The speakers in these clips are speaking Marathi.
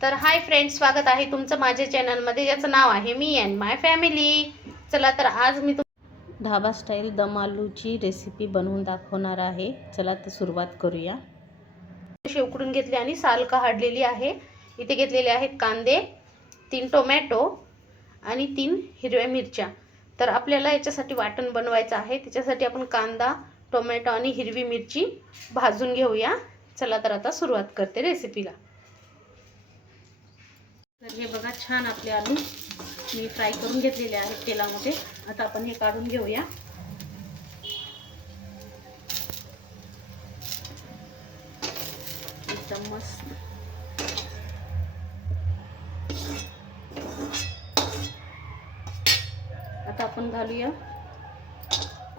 तर हाय फ्रेंड्स स्वागत आहे तुमचं माझ्या चॅनलमध्ये ज्याचं नाव आहे मी अँड माय फॅमिली चला तर आज मी तुम ढाबा स्टाईल दम आलूची रेसिपी बनवून दाखवणार आहे. चला तर सुरुवात करूया. अशी उकडून घेतली आणि साल काढलेली आहे. इथे घेतलेले आहेत कांदे तीन टोमॅटो आणि तीन हिरव्या मिरच्या. तर आपल्याला याच्यासाठी वाटण बनवायचं आहे. त्याच्यासाठी आपण कांदा टोमॅटो आणि हिरवी मिरची भाजून घेऊया. चला तर आता सुरुवात करते रेसिपीला तर हे बघा छान आपले आलू मी फ्राय करून घेतलेले आहेत तेलामध्ये. आता आपण हे काढून घेऊया. एकदम मस्त. आता आपण घालूया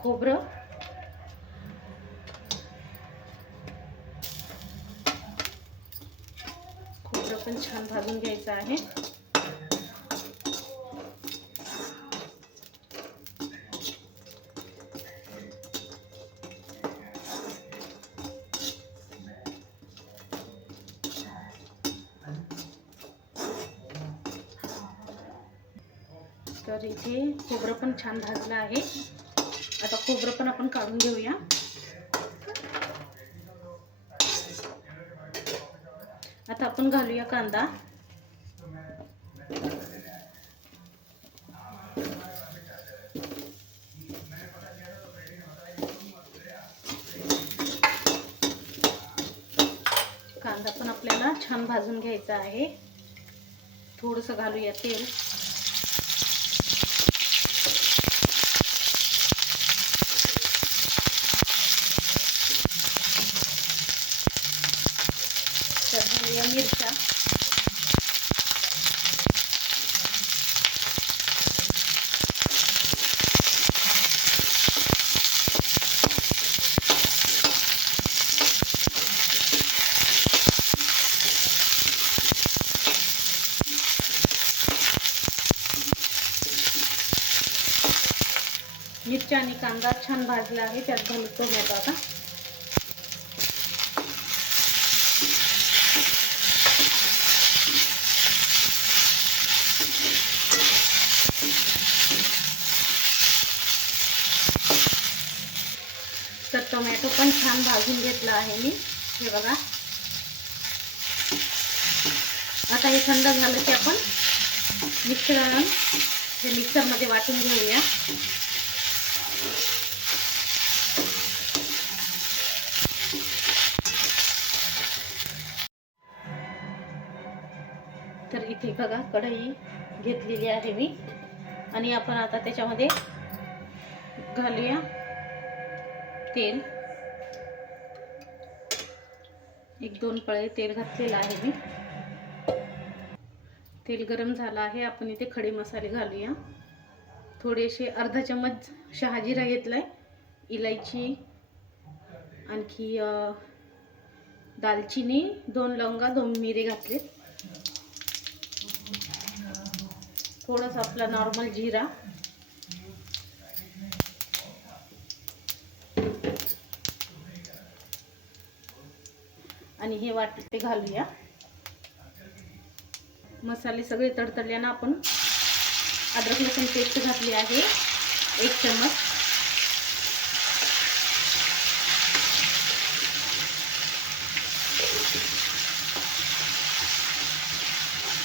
खोबरं खोबरं पण छान भाजून घ्यायचं आहे. तर इथे खोबरं पण छान भाजलं आहे. आता खोबरं पण आपण काढून घेऊया. आता आपण घालूया कांदा. कांदा पण आपल्याला छान भाजून घ्यायचा आहे. थोडंसं घालूया तेल. तर मिरच्या. मिरच्या आणि कांदा छान भाजला आहे त्यात घालू टोमॅटो आता तर टोमॅटो पण छान भाजून घेतला आहे मी. हे बघा. आता हे थंड झालं की आपण मिक्सर हे मिक्सरमध्ये वाटून घेऊया. तर इथे बघा कढई घेतलेली आहे मी. आणि आपण आता त्याच्यामध्ये घालूया. तेल. एक दोन पळे तेल घातलेलं आहे मी. तेल गरम झालं आहे. आपण इथे खडे मसाले घालूया. थोडेसे अर्धा चम्मच शहाजिरा घेतलाय. इलायची आणखी दालचिनी दोन लवंगा दोन मिरे घातले थोडंसं आपला नॉर्मल जिरा. आणि हे वाट ते घालूया. मसाले सगळे तडतडल्यानं आपण अद्रक लसूण पेस्ट घातली आहे एक चम्मच.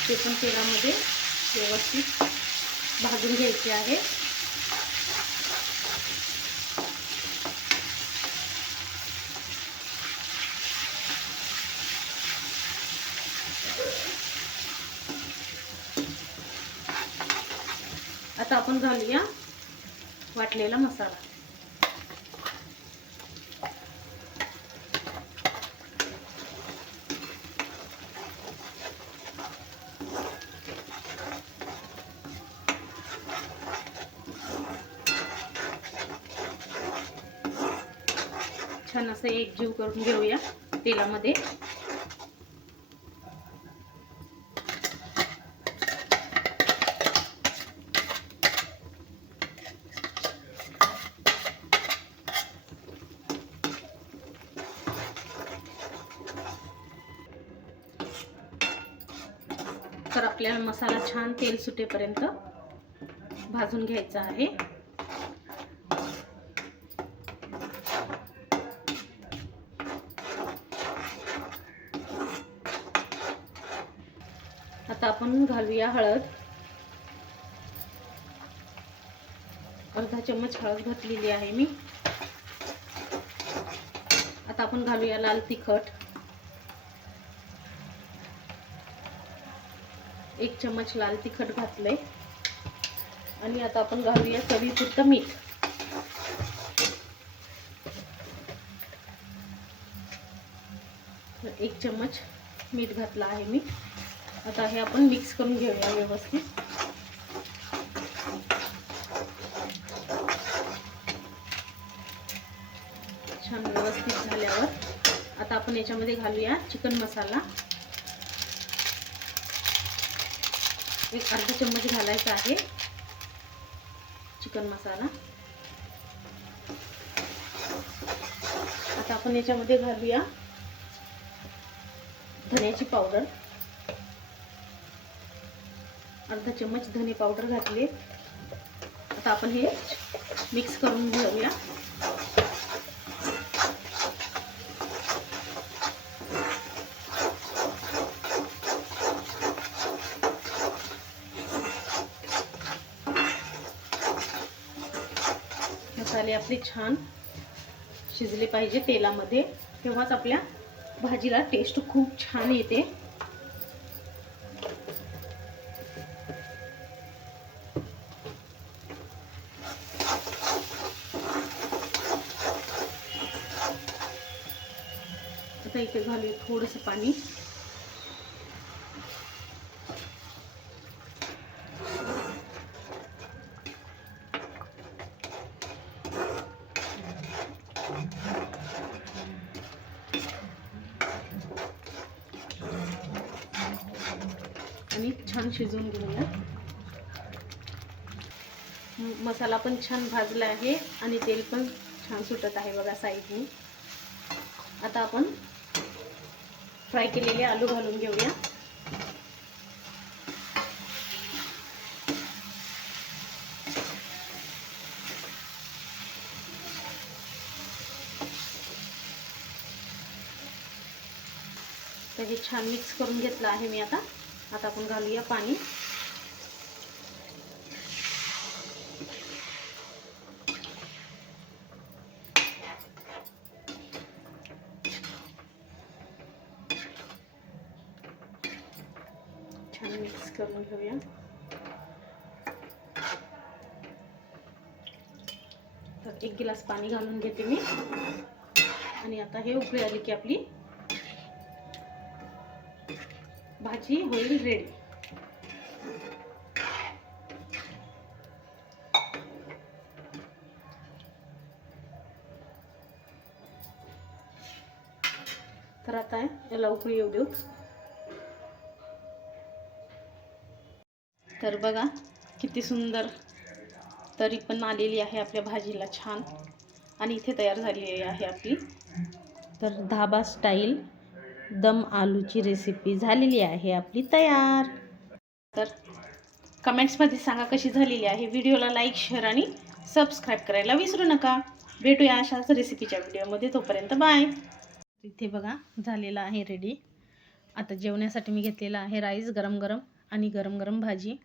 ते पण तेलामध्ये व्यवस्थित भाजून घ्यायचे आहे. आता आपण घालूया वाटलेला मसाला. छान असं एक जीव करून घेऊया तेलामध्ये. आपल्याला मसाला छान तेल सुटेपर्यंत भाजून घ्यायचा आहे. आता आपण घालूया हळद. अर्धा चम्मच हळद घातलेली आहे मी. आता आपण घालूया लाल तिखट. एक चम्मच लाल तिखट घातलं आहे आणि आता आपण घालूया चवीपुरतं मीठ. एक चम्मच मीठ घातलं आहे मी. आता हे आपण मिक्स करून घेऊया व्यवस्थित. छान व्यवस्थित झाल्यावर आता आपण याच्यामध्ये घालूया चिकन मसाला. एक अर्धा चम्मच घालायचा आहे. चिकन मसाला. आता आपण याच्यामध्ये घालूया धन्याची पावडर. अर्धा चम्मच धने पावडर घातली. आता आपण हे मिक्स करून घेऊया मसाले आपले छान शिजले पाहिजे तेलामध्ये. तेव्हाच आपल्या भाजीला टेस्ट खूप छान येते. आता इथे घालूया थोडंसं पाणी. आणि छान शिजवून घेऊया. मसाला पण छान भाजला आहे आणि तेल पण छान सुटत आहे बघा साईडने. आता आपण फ्राय केलेले आलू घालून घेऊया. तर हे छान मिक्स करून घेतलं आहे मी आता. आता आपण घालूया पाणी. छान मिक्स करून घेऊया. तर एक गिलास पाणी घालून घेते मी. आणि आता हे उकळी आली की आपली भाजी होईल रेडी. तर आता याला उकळी येऊ देऊ. तर बघा किती सुंदर तरी पण आलेली आहे आपल्या भाजीला छान. आणि इथे तयार झालेली आहे आपली. तर धाबा स्टाईल. दम आलूची रेसिपी झालेली आहे आपली तयार. तर कमेंट्समध्ये सांगा कशी झालेली आहे. व्हिडिओला लाईक शेअर आणि सबस्क्राईब करायला विसरू नका. भेटूया अशाच रेसिपीच्या व्हिडिओमध्ये. तोपर्यंत बाय इथे बघा झालेला आहे रेडी आता जेवण्यासाठी मी घेतलेला आहे राईस गरम गरम आणि गरम गरम भाजी